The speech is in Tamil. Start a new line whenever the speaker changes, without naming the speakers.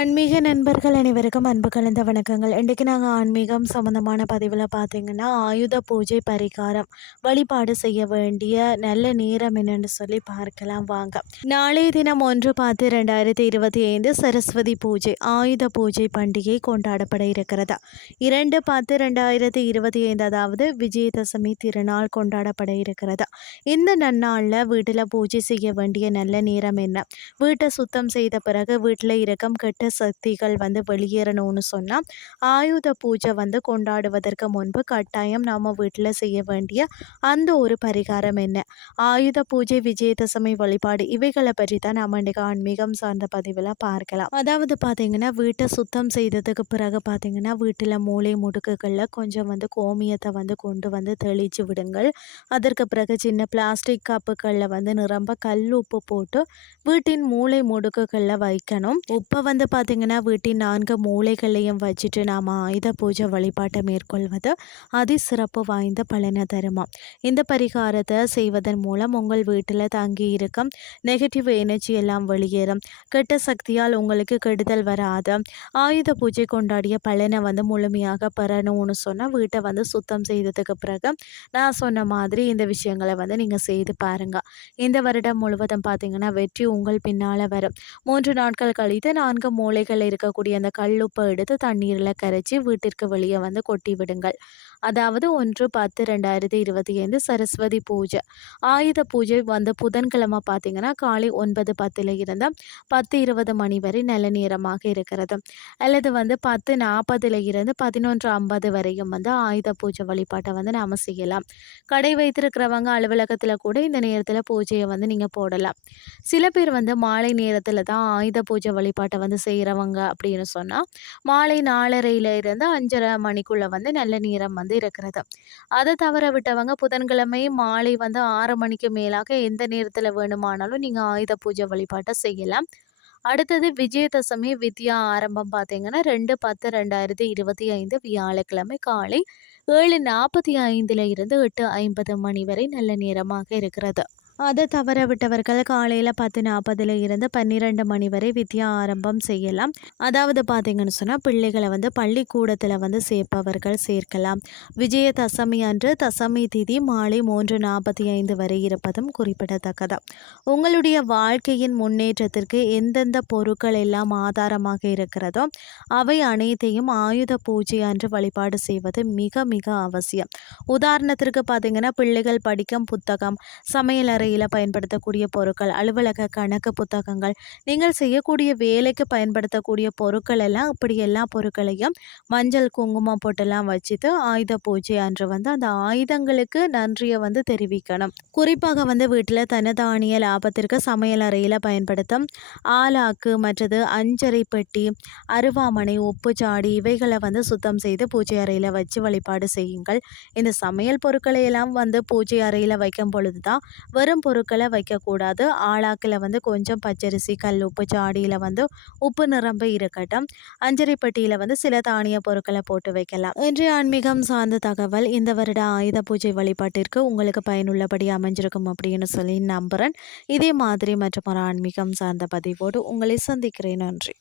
ஆன்மீக நண்பர்கள் அனைவருக்கும் அன்பு கலந்த வணக்கங்கள். இன்றைக்கு நாங்கள் ஆன்மீகம் சம்மந்தமான பதிவில் பார்த்தீங்கன்னா ஆயுத பூஜை பரிகாரம் வழிபாடு செய்ய வேண்டிய நல்ல நேரம் என்னன்னு சொல்லி பார்க்கலாம் வாங்க. நாளைய தினம் ஒன்று பார்த்து ரெண்டாயிரத்தி இருபத்தி ஐந்து சரஸ்வதி பூஜை ஆயுத பூஜை பண்டிகை கொண்டாடப்பட இருக்கிறதா. இரண்டு பார்த்து ரெண்டாயிரத்தி இருபத்தி ஐந்து அதாவது விஜயதசமி திருநாள் கொண்டாடப்பட இருக்கிறதா. இந்த நன்னாளில் வீட்டில் பூஜை செய்ய வேண்டிய நல்ல நேரம் என்ன? வீட்டை சுத்தம் செய்த பிறகு வீட்டில் இருக்கும் கெட்ட சக்திகள் வந்து வெளியேறணும்னு சொன்னால் ஆயுத பூஜை வந்து கொண்டாடுவதற்கு முன்பு கட்டாயம் நாம் வீட்டில் செய்ய வேண்டிய அந்த ஒரு பரிகாரம் என்ன? ஆயுத பூஜை விஜயதசமி வழிபாடு இவைகளை பற்றி தான் நம்ம இன்றைக்கு ஆன்மீகம் சார்ந்த பதிவில் பார்க்கலாம். அதாவது பார்த்திங்கன்னா வீட்டை சுத்தம் செய்ததுக்கு பிறகு பார்த்திங்கன்னா வீட்டில் மூளை முடுக்குகளில் கொஞ்சம் வந்து கோமியத்தை வந்து கொண்டு வந்து தெளித்து விடுங்கள். அதற்கு பிறகு சின்ன பிளாஸ்டிக் கப்புகளில் வந்து நிரம்ப கல் உப்பு போட்டு வீட்டின் மூளை முடுக்குகளில் வைக்கணும். உப்பை வந்து பார்த்திங்கன்னா வீட்டின் நான்கு மூளைகளையும் வச்சுட்டு நாம் ஆயுத பூஜை வழிபாட்டை மேற்கொள்வது அதி சிறப்பு வாய்ந்த பலனை தருமா? இந்த பரிகாரத்தை செய்வதன் மூலம் உங்கள் வீட்டில் தங்கி இருக்கும் நெகட்டிவ் எனர்ஜி எல்லாம் வெளியேறும். கெட்ட சக்தியால் உங்களுக்கு கெடுதல் வராது. ஆயுத பூஜை கொண்டாடிய பலனை வந்து முழுமையாக பெறணும்னு சொன்னால் வீட்டை வந்து சுத்தம் செய்ததுக்கு பிறகு நான் சொன்ன மாதிரி இந்த விஷயங்களை வந்து நீங்கள் செய்து பாருங்கள் இந்த வருடம் முழுவதும் பார்த்தீங்கன்னா வெற்றி உங்கள் பின்னால் வரும். மூன்று நாட்கள் கழித்து நான்கு மூளைகளில் இருக்கக்கூடிய அந்த கல்லுப்பை எடுத்து தண்ணீரில் கரைச்சி வீட்டிற்கு வெளியே வந்து கொட்டி விடுங்கள். அதாவது ஒன்று பத்து ரெண்டாயிரத்தி இருபத்தி ஐந்து சரஸ்வதி பூஜை. ஆயுத பூஜை வந்து புதன்கிழமை பார்த்தீங்கன்னா காலை ஒன்பது பத்தில் இருந்து பத்து இருபது மணி வரை நல்ல நேரமாக இருக்கிறது. அல்லது வந்து பத்து நாற்பதுல இருந்து பதினொன்று ஐம்பது வரையும் வந்து ஆயுத பூஜை வழிபாட்டை வந்து நாம் செய்யலாம். கடை வைத்திருக்கிறவங்க அலுவலகத்தில் கூட இந்த நேரத்தில் பூஜையை வந்து நீங்கள் போடலாம். சில பேர் வந்து மாலை நேரத்தில் தான் ஆயுத பூஜை வழிபாட்டை வந்து செய்கிறவங்க அப்படின்னு சொன்னால் மாலை நாலரையில இருந்து அஞ்சரை மணிக்குள்ளே வந்து நல்ல நேரம் வந்து இருக்கிறது. அதை தவற விட்டவங்க புதன்கிழமை மாலை வந்து ஆறு மணிக்கு மேலாக எந்த நேரத்தில் வேணுமானாலும் நீங்கள் ஆயுத பூஜை வழிபாட்டை செய்யலாம். அடுத்தது விஜயதசமி வித்யா ஆரம்பம் பார்த்தீங்கன்னா ரெண்டு பத்து ரெண்டாயிரத்தி இருபத்தி ஐந்து வியாழக்கிழமை காலை ஏழு நாற்பத்தி ஐந்துல இருந்து எட்டு ஐம்பது மணி வரை நல்ல நேரமாக இருக்கிறது. அதை தவற விட்டவர்கள் காலையில் பத்து நாற்பதுல இருந்து பன்னிரெண்டு மணி வரை வித்யா ஆரம்பம் செய்யலாம். அதாவது பார்த்தீங்கன்னு சொன்னால் பிள்ளைகளை வந்து பள்ளிக்கூடத்தில் வந்து சேர்ப்பவர்கள் சேர்க்கலாம். விஜய தசமி அன்று தசமி திதி மாலை மூன்று நாற்பத்தி ஐந்து வரை இருப்பதும் குறிப்பிடத்தக்கது. உங்களுடைய வாழ்க்கையின் முன்னேற்றத்திற்கு எந்தெந்த பொருட்கள் எல்லாம் ஆதாரமாக இருக்கிறதோ அவை அனைத்தையும் ஆயுத பூஜை அன்று வழிபாடு செய்வது மிக மிக அவசியம். உதாரணத்திற்கு பார்த்தீங்கன்னா பிள்ளைகள் படிக்கும் புத்தகம் சமையலறை வேலையில் பயன்படுத்தக்கூடிய பொருட்கள் அலுவலக கணக்கு புத்தகங்கள் நீங்கள் செய்யக்கூடிய வேலைக்கு பயன்படுத்தக்கூடிய பொருட்கள் எல்லாம் அப்படி எல்லா பொருட்களையும் மஞ்சள் குங்குமம் போட்டெல்லாம் வச்சுட்டு ஆயுத பூஜை அன்று வந்து அந்த ஆயுதங்களுக்கு நன்றியை வந்து தெரிவிக்கணும். குறிப்பாக வந்து வீட்டில் தனதானிய லாபத்திற்கு சமையல் அறையில் பயன்படுத்தும் ஆலாக்கு மற்றது அஞ்சரை பெட்டி அருவாமனை உப்பு சாடி இவைகளை வந்து சுத்தம் செய்து பூஜை அறையில் வச்சு வழிபாடு செய்யுங்கள். இந்த சமையல் பொருட்களை எல்லாம் வந்து பூஜை அறையில் வைக்கும் பொழுது தான் வெறும் பொருட்களை வைக்கக்கூடாது. ஆளாக்கில் வந்து கொஞ்சம் பச்சரிசி கல் உப்பு சாடியில் வந்து உப்பு நிரம்ப இருக்கட்டும். அஞ்சரை பெட்டியில் வந்து சில தானிய பொருட்களை போட்டு வைக்கலாம். இன்றைய ஆன்மீகம் சார்ந்த தகவல் இந்த வருட ஆயுத பூஜை வழிபாட்டிற்கு உங்களுக்கு பயனுள்ளபடி அமைஞ்சிருக்கும் அப்படின்னு சொல்லி நம்புகிறேன் இதே மாதிரி மற்றும் ஒரு ஆன்மீகம் சார்ந்த பதிவோடு உங்களை சந்திக்கிறேன். நன்றி.